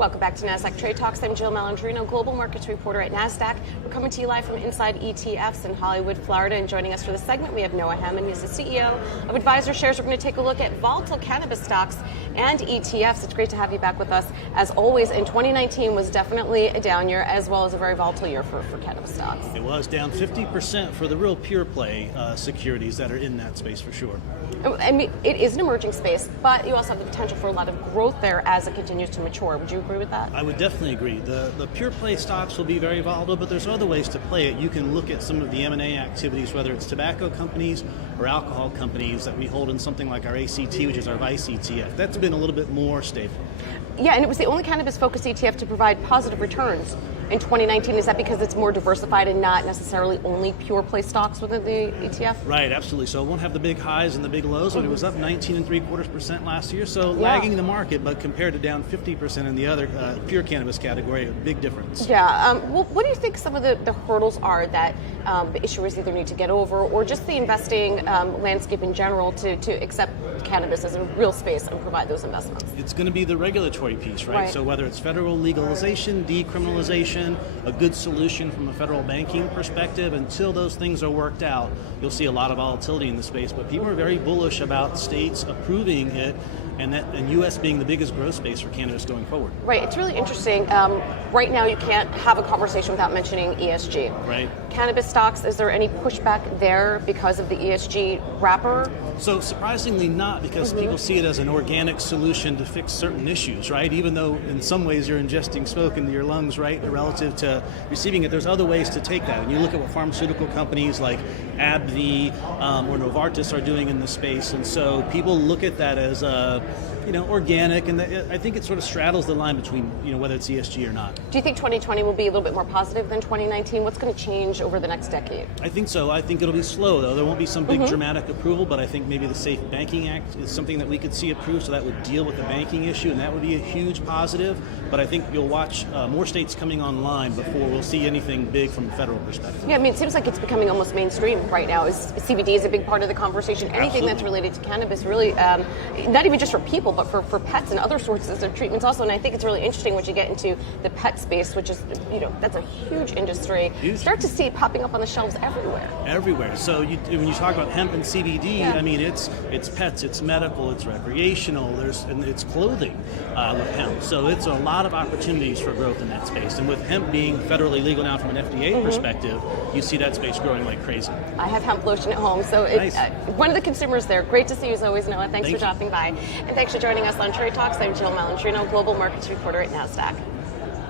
Welcome back to Nasdaq Trade Talks. I'm Jill Malandrino, Global Markets Reporter at Nasdaq. We're coming to you live from Inside ETFs in Hollywood, Florida. And joining us for this segment, we have Noah Hamman. He's the CEO of AdvisorShares. We're going to take a look at volatile cannabis stocks and ETFs. It's great to have you back with us. As always, and 2019 was definitely a down year as well as a very volatile year for cannabis stocks. It was down 50% for the real pure play securities that are in that space for sure. I mean, it is an emerging space, but you also have the potential for a lot of growth there as it continues to mature. Would you agree with that? I would definitely agree. The pure play stocks will be very volatile, but there's other ways to play it. You can look at some of the M&A activities, whether it's tobacco companies or alcohol companies that we hold in something like our ACT, which is our Vice ETF. That's been a little bit more stable. Yeah, and it was the only cannabis-focused ETF to provide positive returns in 2019. Is that because it's more diversified and not necessarily only pure play stocks within the ETF? Right, absolutely. So it won't have the big highs and the big lows, but it was up 19.75% last year, so lagging the market, but compared to down 50% in the other pure cannabis category, a big difference. Yeah. Well, what do you think some of the hurdles are that the issuers either need to get over, or just the investing landscape in general to accept cannabis as a real space and provide those investments? It's going to be the regulatory piece, right? So whether it's federal legalization, decriminalization, a good solution from a federal banking perspective, until those things are worked out, you'll see a lot of volatility in the space. But people are very bullish about states approving it, and U.S. being the biggest growth space for cannabis going forward. Right. It's really interesting. Right now, you can't have a conversation without mentioning ESG. Right. Cannabis stocks, is there any pushback there because of the ESG wrapper? So surprisingly not, because people see it as an organic solution to fix certain issues, right? Even though in some ways you're ingesting smoke into your lungs, right, relative to receiving it, there's other ways to take that. And you look at what pharmaceutical companies like AbbVie or Novartis are doing in the space, and so people look at that as organic, and I think it sort of straddles the line between whether it's ESG or not. Do you think 2020 will be a little bit more positive than 2019? What's going to change over the next decade? I think so. I think it'll be slow, though. There won't be some big dramatic approval, but I think maybe the Safe Banking Act is something that we could see approved, so that would deal with the banking issue, and that would be a huge positive. But I think you'll watch more states coming online before we'll see anything big from a federal perspective. Yeah, I mean, it seems like it's becoming almost mainstream right now. CBD is a big part of the conversation. Anything Absolutely. That's related to cannabis, really, not even just for people, but for pets and other sources of treatments also. And I think it's really interesting when you get into the pet space, which is, that's a huge industry. You start to see it popping up on the shelves everywhere. Everywhere. So when you talk about hemp and CBD, I mean, it's pets, it's medical, it's recreational, and it's clothing with hemp. So it's a lot of opportunities for growth in that space. And with hemp being federally legal now from an FDA perspective, you see that space growing like crazy. I have hemp lotion at home, so it's one of the consumers there. Great to see you as always, Noah. Thanks for dropping by. And thanks for joining us on Trade Talks. I'm Jill Malandrino, Global Markets Reporter at Nasdaq.